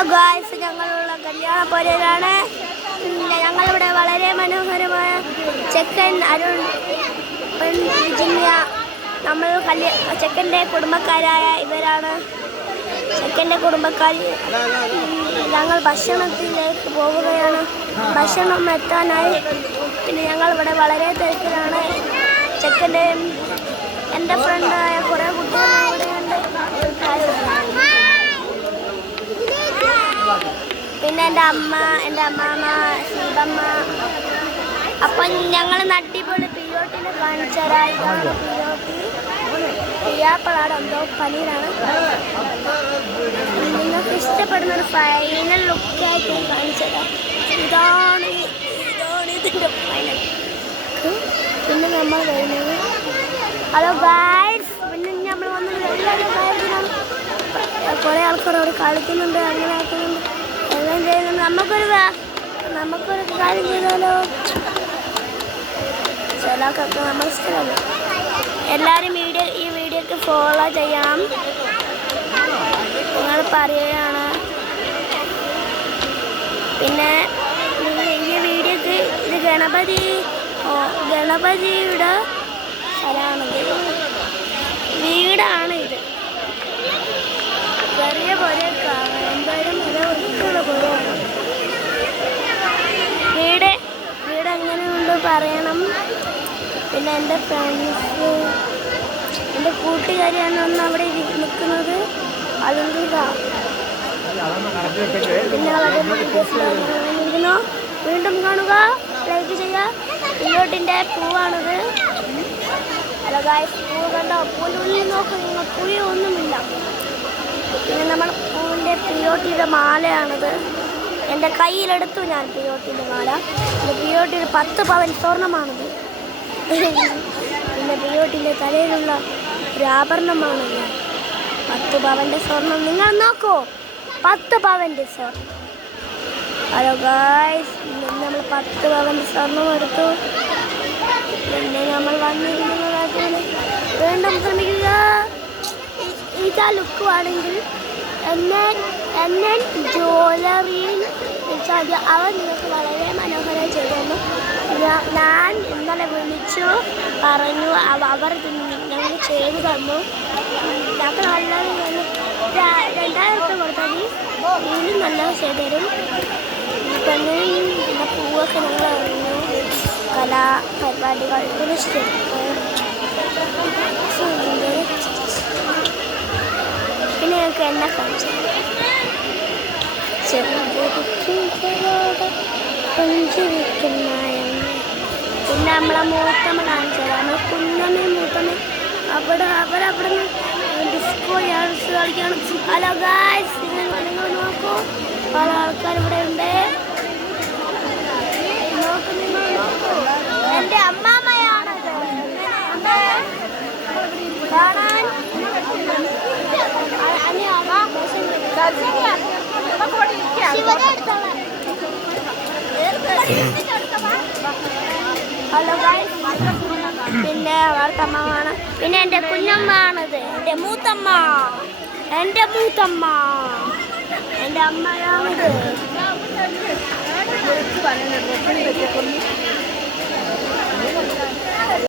Hello guys, ഞങ്ങളുള്ള കല്യാണപ്പുരയിലാണ്. ഞങ്ങളിവിടെ വളരെ മനോഹരമായ ചെക്കൻ അരുൺ, പെൺ വിജിന്യ, നമ്മൾ ചെക്കൻ്റെ കുടുംബക്കാരായ ഇവരാണ് ചെക്കൻ്റെ കുടുംബക്കാർ. ഞങ്ങൾ ഭക്ഷണത്തിലേക്ക് പോവുകയാണ്. ഭക്ഷണം എത്താനായി. പിന്നെ ഞങ്ങളിവിടെ വളരെ തിരക്കിലാണ്. ചെക്കൻ്റെ എൻ്റെ ഫ്രണ്ടായ കുറേ കുട്ടികൾ ഇവിടെയുണ്ട്. പിന്നെ എൻ്റെ അമ്മാമ്മ ശിവമ്മ. അപ്പം ഞങ്ങൾ നട്ടിപ്പൊളി പിയോട്ടിനെ കാണിച്ചു തരാം. ഇതാണ് പിയോട്ടി. പിയാപ്പിളാട് എന്തോ പനീരാണ്. നിങ്ങൾക്ക് ഇഷ്ടപ്പെടുന്ന ഒരു ഫൈനൽ ലുക്കായിട്ട് കാണിച്ചു തരാം. ഇതാണ് ഇതിൻ്റെ ഫൈനൽ. പിന്നെ നമ്മൾ വരുന്നത് ഹലോ ഗായ്സ്. പിന്നെ നമ്മൾ വന്നത് എല്ലാവരും കാര്യത്തിലാണ്. കുറേ ആൾക്കാർ അവിടെ കളിക്കുന്നുണ്ട്, അങ്ങനെ ആക്കുന്നുണ്ട്, എല്ലാം ചെയ്യുന്നുണ്ട്. നമുക്കൊരു കാര്യം ചെയ്താലോ? ചിലക്കൊക്കെ നമ്മൾ ഇഷ്ടമല്ല. എല്ലാവരും ഈ വീഡിയോക്ക് ഫോളോ ചെയ്യണം. നിങ്ങൾ പറയുകയാണ്. പിന്നെ ഈ വീഡിയോക്ക് ഇത് ഗണപതിയുടെ സ്ഥലമാണിത്, വീടാണ് ഇത്. ചെറിയ പുരയൊക്കെ എന്തായാലും വൃത്തിയുള്ള പുരയാണ്. വീട് എങ്ങനെയുണ്ട് പറയണം. പിന്നെ എൻ്റെ ഫ്രണ്ട്സ്, എൻ്റെ കൂട്ടുകാരിയാണ് ഒന്ന് അവിടെ നിൽക്കുന്നത്. അല്ലെങ്കിൽ പിന്നെ ഇരുന്നോ. വീണ്ടും കാണുക, ലൈക്ക് ചെയ്യുക. പിന്നോട്ടിൻ്റെ പൂവാണിത്. ഹലോ ഗായ്സ്, പൂ കണ്ടോ? പൂവിൻ്റെ ഉള്ളിൽ നോക്കും നിങ്ങൾ, പുളിയൊന്നുമില്ല. പിന്നെ നമ്മൾ പൂവിൻ്റെ പിയോട്ടിയുടെ മാലയാണിത്. എൻ്റെ കയ്യിലെടുത്തു ഞാൻ പിയോട്ടിൻ്റെ മാല. എൻ്റെ പിയോട്ടിയുടെ 10 പവൻ സ്വർണ്ണമാണിത്. പിന്നെ പിയോട്ടിൻ്റെ തലയിലുള്ള ഒരു ആഭരണമാണിത്. 10 പവൻ്റെ സ്വർണം. നിങ്ങൾ നോക്കൂ, 10 പവൻ്റെ സ്വർണം. ഹലോ ഗായ്സ്, നമ്മൾ 10 പവൻ്റെ സ്വർണം എടുത്തു. പിന്നെ നമ്മൾ വന്നിരിക്കുന്നത് വീണ്ടും ശ്രമിക്കുക. ഇതാ ലുക്കുവാണെങ്കിൽ എന്നെ ജ്വല്ലറിയിൽ അവർ നിങ്ങൾക്ക് വളരെ മനോഹരം ചെയ്തു. ഞാൻ ഇന്നലെ വിളിച്ചു പറഞ്ഞു, അവർ ഞങ്ങൾ ചെയ്തു തന്നു. ഞങ്ങൾക്ക് നല്ല 2000 കൊടുത്താൽ വീണ്ടും നല്ലത് ചെയ്തു തരും. പിന്നെ പൂവൊക്കെ ഞങ്ങൾ അറിഞ്ഞു. കലാപരിപാടികൾ പിന്നെ ഞങ്ങൾക്ക് എന്നെ കാണിച്ചു. പിന്നെ നമ്മളെ മൂത്തമ്മ കാണിച്ചു തരാം. നമ്മൾ കുഞ്ഞമ്മയും മൂത്തമ്മ അവരവിടെ നിന്ന് ഡിസ്കോ ഡാൻസ് കളിക്കണം. ഹലോ ഗായ്സ്, നിങ്ങൾ നോക്കൂ, പല ആൾക്കാർ ഇവിടെ ഉണ്ട്. നിങ്ങൾ നോക്കൂ, എൻ്റെ അമ്മാമ്മയാണത്. കാണാൻ ഹലോ ഗായ്സ്. പിന്നെ വാർത്തമ്മയാണ്. പിന്നെ എൻ്റെ കുഞ്ഞമ്മയാണത്. എൻ്റെ അമ്മയാണിത്.